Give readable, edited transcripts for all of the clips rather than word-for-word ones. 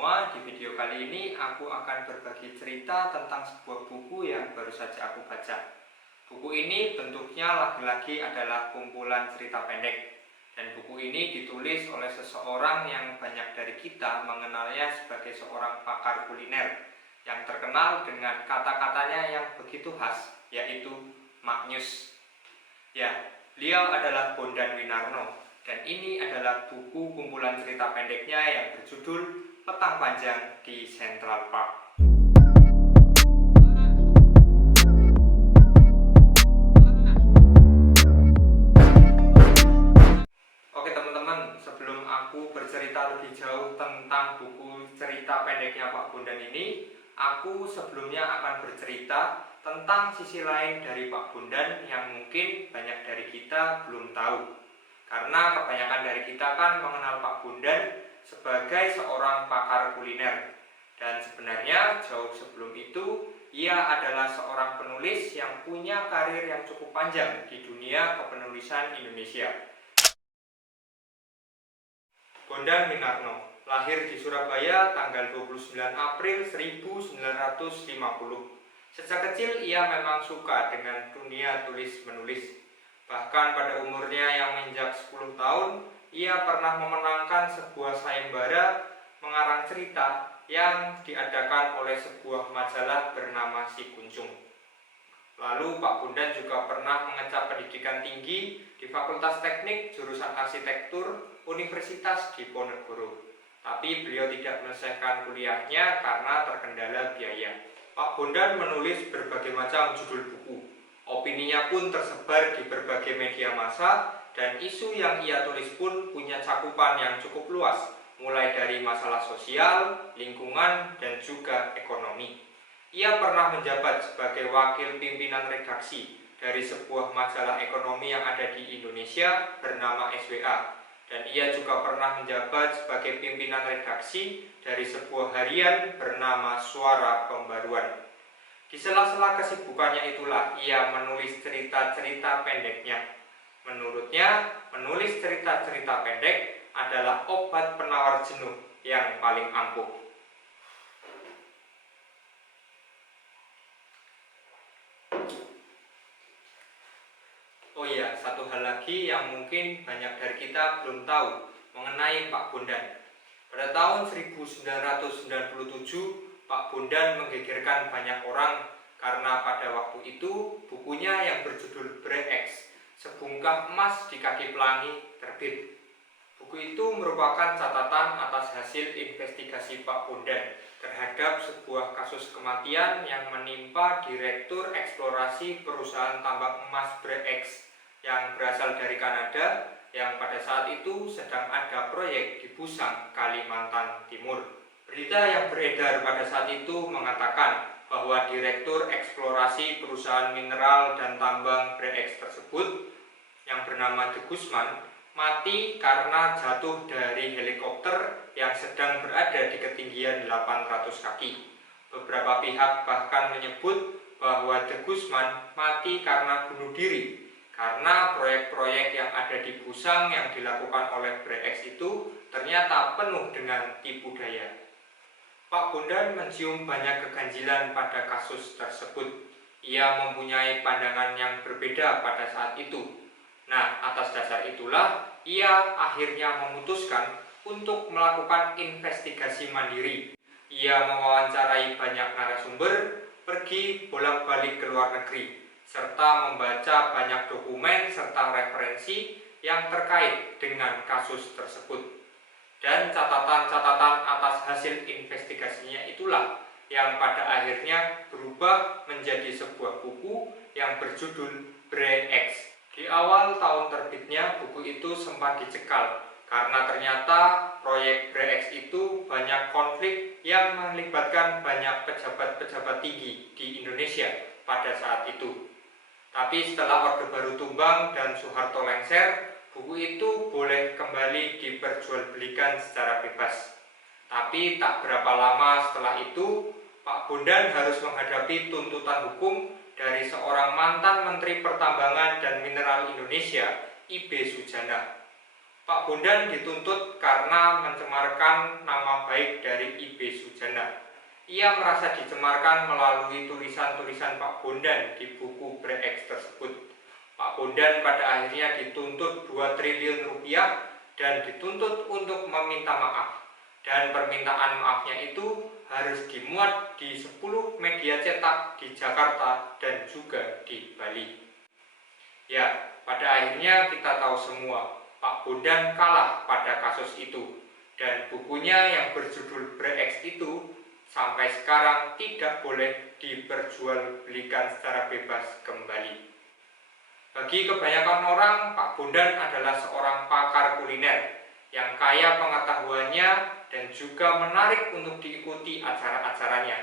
semua, di video kali ini aku akan berbagi cerita tentang sebuah buku yang baru saja aku baca. Buku ini bentuknya lagi-lagi adalah kumpulan cerita pendek. Dan buku ini ditulis oleh seseorang yang banyak dari kita mengenalnya sebagai seorang pakar kuliner yang terkenal dengan kata-katanya yang begitu khas, yaitu maknyus. Ya, beliau adalah Bondan Winarno. Dan ini adalah buku kumpulan cerita pendeknya yang berjudul Petang Panjang di Central Park. Oke teman-teman, sebelum aku bercerita lebih jauh tentang buku cerita pendeknya Pak Bondan ini, aku sebelumnya akan bercerita tentang sisi lain dari Pak Bondan yang mungkin banyak dari kita belum tahu. Karena kebanyakan dari kita kan mengenal Pak Bondan sebagai seorang pakar kuliner. Dan sebenarnya jauh sebelum itu, ia adalah seorang penulis yang punya karir yang cukup panjang di dunia kepenulisan Indonesia. Bondan Winarno lahir di Surabaya tanggal 29 April 1950. Sejak kecil ia memang suka dengan dunia tulis-menulis. Bahkan pada umurnya yang menginjak 10 tahun, ia pernah memenangkan sebuah sayembara mengarang cerita yang diadakan oleh sebuah majalah bernama Si Kuncung. Lalu Pak Bondan juga pernah mengecap pendidikan tinggi di Fakultas Teknik jurusan Arsitektur Universitas Diponegoro. Tapi beliau tidak menyelesaikan kuliahnya karena terkendala biaya. Pak Bondan menulis berbagai macam judul buku. Opininya pun tersebar di berbagai media massa dan isu yang ia tulis pun punya cakupan yang cukup luas, mulai dari masalah sosial, lingkungan, dan juga ekonomi. Ia pernah menjabat sebagai wakil pimpinan redaksi dari sebuah majalah ekonomi yang ada di Indonesia bernama SWA, dan ia juga pernah menjabat sebagai pimpinan redaksi dari sebuah harian bernama Suara Pembaruan. Di sela-sela kesibukannya itulah ia menulis cerita-cerita pendeknya. Menurutnya, menulis cerita-cerita pendek adalah obat penawar jenuh yang paling ampuh. Oh iya, satu hal lagi yang mungkin banyak dari kita belum tahu mengenai Pak Bondan. Pada tahun 1997, Pak Bondan menggegerkan banyak orang karena pada waktu itu bukunya yang berjudul Bre-X, Sebungkah Emas di Kaki Pelangi, terbit. Buku itu merupakan catatan atas hasil investigasi Pak Bondan terhadap sebuah kasus kematian yang menimpa Direktur Eksplorasi Perusahaan Tambang Emas Bre-X yang berasal dari Kanada yang pada saat itu sedang ada proyek di Busang, Kalimantan Timur. Berita yang beredar pada saat itu mengatakan bahwa Direktur Eksplorasi Perusahaan Mineral dan Tambang Bre-X tersebut yang bernama De Gusman mati karena jatuh dari helikopter yang sedang berada di ketinggian 800 kaki. Beberapa pihak bahkan menyebut bahwa De Gusman mati karena bunuh diri karena proyek-proyek yang ada di Busang yang dilakukan oleh Bre-X itu ternyata penuh dengan tipu daya. Pak Bondan mencium banyak keganjilan pada kasus tersebut. Ia mempunyai pandangan yang berbeda pada saat itu. Nah, atas dasar itulah ia akhirnya memutuskan untuk melakukan investigasi mandiri. Ia mewawancarai banyak narasumber, pergi bolak-balik ke luar negeri, serta membaca banyak dokumen serta referensi yang terkait dengan kasus tersebut. Dan catatan-catatan atas hasil investigasinya itulah yang pada akhirnya berubah menjadi sebuah buku yang berjudul Bre-X. Di awal tahun terbitnya, buku itu sempat dicekal karena ternyata proyek Bre-X itu banyak konflik yang melibatkan banyak pejabat-pejabat tinggi di Indonesia pada saat itu. Tapi setelah Orde Baru tumbang dan Soeharto lengser, buku itu boleh kembali diperjualbelikan secara bebas. Tapi tak berapa lama setelah itu, Pak Bondan harus menghadapi tuntutan hukum dari seorang mantan Menteri Pertambangan dan Mineral Indonesia, I.B. Sujana. Pak Bondan dituntut karena mencemarkan nama baik dari I.B. Sujana. Ia merasa dicemarkan melalui tulisan-tulisan Pak Bondan di buku Bre-X tersebut. Pak Bondan pada akhirnya dituntut 2 triliun rupiah dan dituntut untuk meminta maaf. Dan permintaan maafnya itu harus dimuat di 10 media cetak di Jakarta dan juga di Bali. Ya, pada akhirnya kita tahu semua, Pak Bondan kalah pada kasus itu. Dan bukunya yang berjudul Bre-X itu sampai sekarang tidak boleh diperjualbelikan secara bebas kembali. Bagi kebanyakan orang, Pak Bondan adalah seorang pakar kuliner yang kaya pengetahuannya dan juga menarik untuk diikuti acara-acaranya.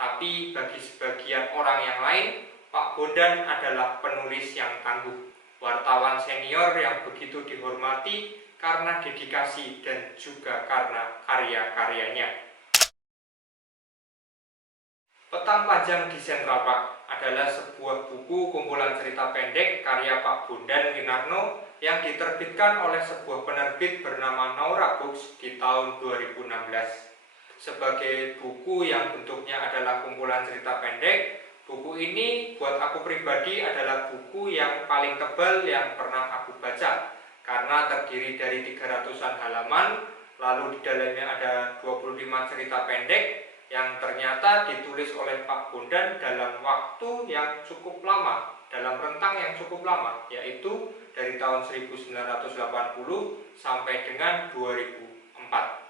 Tapi bagi sebagian orang yang lain, Pak Bondan adalah penulis yang tangguh, wartawan senior yang begitu dihormati karena dedikasi dan juga karena karya-karyanya. Petang Panjang di Central Park adalah sebuah buku kumpulan cerita pendek karya Pak Bondan Winarno yang diterbitkan oleh sebuah penerbit bernama Naura Books di tahun 2016. Sebagai buku yang bentuknya adalah kumpulan cerita pendek, buku ini buat aku pribadi adalah buku yang paling tebal yang pernah aku baca karena terdiri dari 300-an halaman, lalu di dalamnya ada 25 cerita pendek yang ternyata ditulis oleh Pak Bondan dalam waktu yang cukup lama, dalam rentang yang cukup lama, yaitu dari tahun 1980 sampai dengan 2004.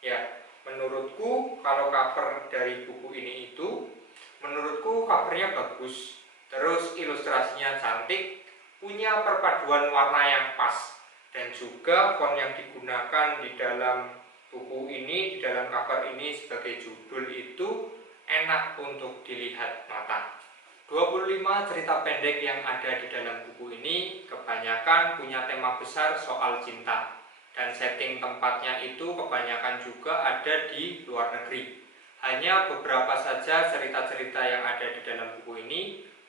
Ya, menurutku kalau cover dari buku ini itu, menurutku covernya bagus, terus ilustrasinya cantik, punya perpaduan warna yang pas, dan juga font yang digunakan di dalam buku ini, di dalam cover ini sebagai judul itu enak untuk dilihat mata. 25 cerita pendek yang ada di dalam buku ini kebanyakan punya tema besar soal cinta, dan setting tempatnya itu kebanyakan juga ada di luar negeri. Hanya beberapa saja cerita-cerita yang ada di dalam buku ini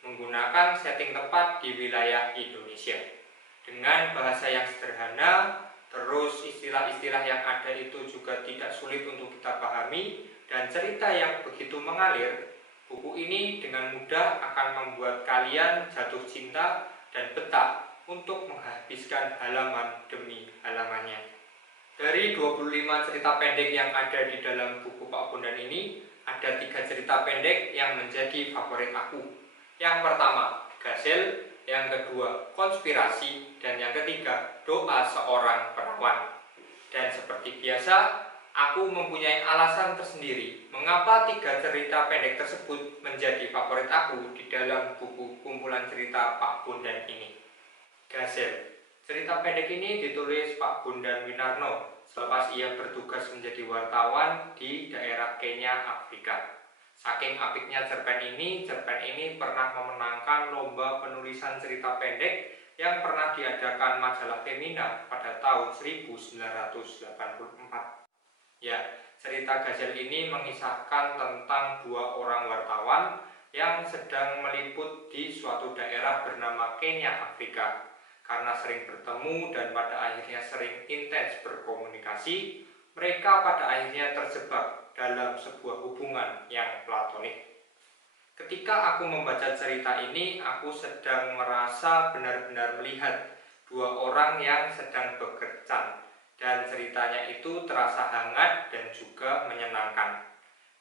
menggunakan setting tempat di wilayah Indonesia. Dengan bahasa yang sederhana, terus istilah-istilah yang ada itu juga tidak sulit untuk kita pahami, dan cerita yang begitu mengalir, buku ini dengan mudah akan membuat kalian jatuh cinta dan betah untuk menghabiskan halaman demi halamannya. Dari 25 cerita pendek yang ada di dalam buku Pak Bondan ini, ada 3 cerita pendek yang menjadi favorit aku. Yang pertama, Gazel, yang kedua, Konspirasi, dan yang ketiga, Doa Seorang Perawan. Dan seperti biasa, aku mempunyai alasan tersendiri mengapa 3 cerita pendek tersebut menjadi favorit aku di dalam buku kumpulan cerita Pak Bondan ini. Gazel. Cerita pendek ini ditulis Pak Bondan Winarno selepas ia bertugas menjadi wartawan di daerah Kenya, Afrika. Saking apiknya cerpen ini pernah memenangkan lomba penulisan cerita pendek yang pernah diadakan majalah Femina pada tahun 1984. Ya, cerita Gazel ini mengisahkan tentang 2 orang wartawan yang sedang meliput di suatu daerah bernama Kenya, Afrika. Karena sering bertemu dan pada akhirnya sering intens berkomunikasi, mereka pada akhirnya terjebak dalam sebuah hubungan yang platonik. Ketika aku membaca cerita ini, aku sedang merasa benar-benar melihat 2 orang yang sedang bekerja, dan ceritanya itu terasa hangat dan juga menyenangkan.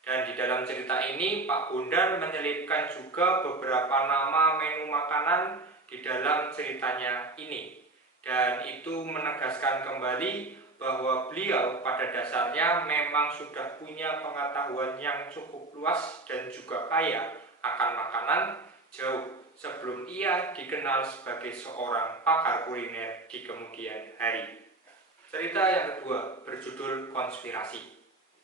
Dan di dalam cerita ini, Pak Bondan menyelipkan juga beberapa nama menu makanan di dalam ceritanya ini, dan itu menegaskan kembali bahwa beliau pada dasarnya memang sudah punya pengetahuan yang cukup luas dan juga kaya akan makanan jauh sebelum ia dikenal sebagai seorang pakar kuliner di kemudian hari. Cerita yang kedua berjudul Konspirasi.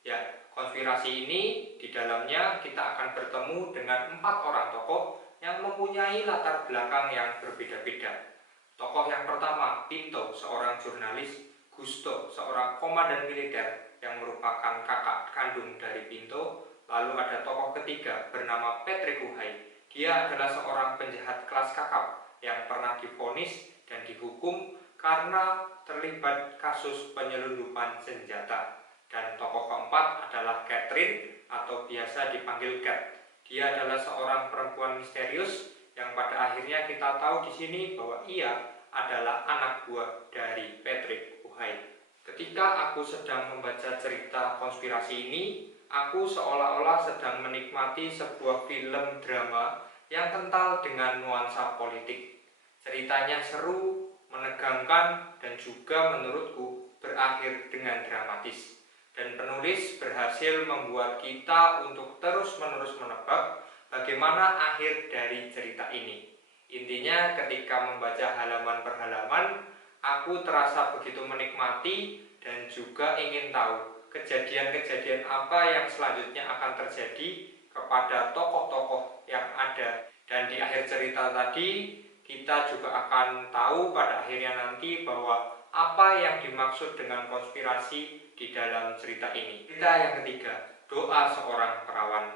Ya, konspirasi ini di dalamnya kita akan bertemu dengan 4 orang tokoh yang mempunyai latar belakang yang berbeda-beda. Tokoh yang pertama, Pinto, seorang jurnalis, Gusto, seorang komandan militer yang merupakan kakak kandung dari Pinto. Lalu ada tokoh ketiga bernama Patrick Uhai. Dia adalah seorang penjahat kelas kakap yang pernah divonis dan dihukum karena terlibat kasus penyelundupan senjata. Dan tokoh keempat adalah Catherine atau biasa dipanggil Cat. Dia adalah seorang perempuan misterius yang pada akhirnya kita tahu di sini bahwa ia adalah anak buah dari Patrick Uhai. Ketika aku sedang membaca cerita konspirasi ini, aku seolah-olah sedang menikmati sebuah film drama yang kental dengan nuansa politik. Ceritanya seru, menegangkan, dan juga menurutku berakhir dengan dramatis. Dan penulis berhasil membuat kita untuk terus-menerus menebak bagaimana akhir dari cerita ini. Intinya ketika membaca halaman per halaman, aku terasa begitu menikmati dan juga ingin tahu kejadian-kejadian apa yang selanjutnya akan terjadi kepada tokoh-tokoh yang ada. Dan di akhir cerita tadi, kita juga akan tahu pada akhirnya nanti bahwa apa yang dimaksud dengan konspirasi di dalam cerita ini. Cerita yang ketiga, doa seorang perawan.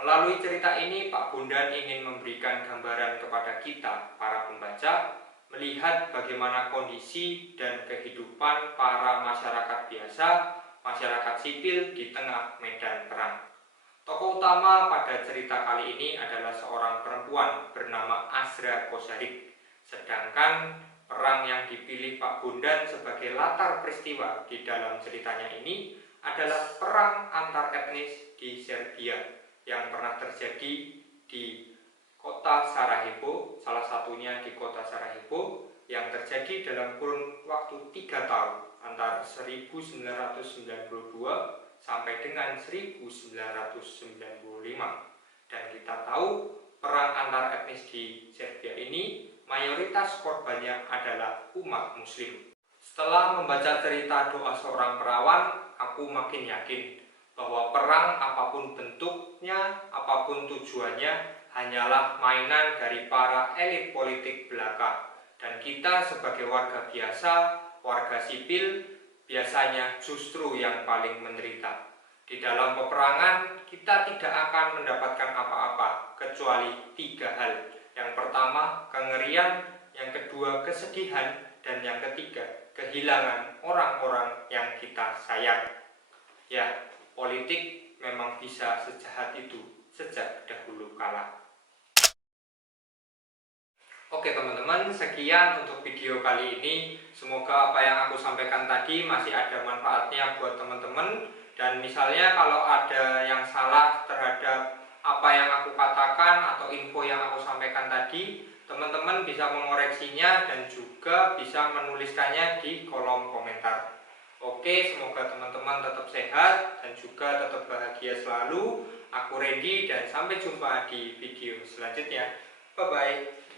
Melalui cerita ini, Pak Bondan ingin memberikan gambaran kepada kita, para pembaca, melihat bagaimana kondisi dan kehidupan para masyarakat biasa, masyarakat sipil di tengah medan perang. Tokoh utama pada cerita kali ini adalah seorang perempuan bernama Azra Kosarik. Sedangkan perang yang dipilih Pak Bondan sebagai latar peristiwa di dalam ceritanya ini adalah perang antar etnis di Serbia yang pernah terjadi di kota Sarajevo, salah satunya di kota Sarajevo yang terjadi dalam kurun waktu 3 tahun antara 1992 sampai dengan 1995. Dan kita tahu perang antar etnis di Serbia ini mayoritas korbannya adalah umat muslim. Setelah membaca cerita doa seorang perawan, aku makin yakin bahwa perang apapun bentuknya, apapun tujuannya, hanyalah mainan dari para elit politik belaka. Dan kita sebagai warga biasa, warga sipil, biasanya justru yang paling menderita. Di dalam peperangan, kita tidak akan mendapatkan apa-apa, kecuali 3 hal. Yang pertama, kengerian, yang kedua, kesedihan, dan yang ketiga, kehilangan orang-orang yang kita sayang. Ya, politik memang bisa sejahat itu sejak dahulu kala. Oke teman-teman, sekian untuk video kali ini. Semoga apa yang aku sampaikan tadi masih ada manfaatnya buat teman-teman. Dan misalnya kalau ada yang salah terhadap apa yang aku katakan atau info yang aku sampaikan tadi, teman-teman bisa mengoreksinya dan juga bisa menuliskannya di kolom komentar. Oke, semoga teman-teman tetap sehat dan juga tetap bahagia selalu. Aku Randy dan sampai jumpa di video selanjutnya. Bye-bye.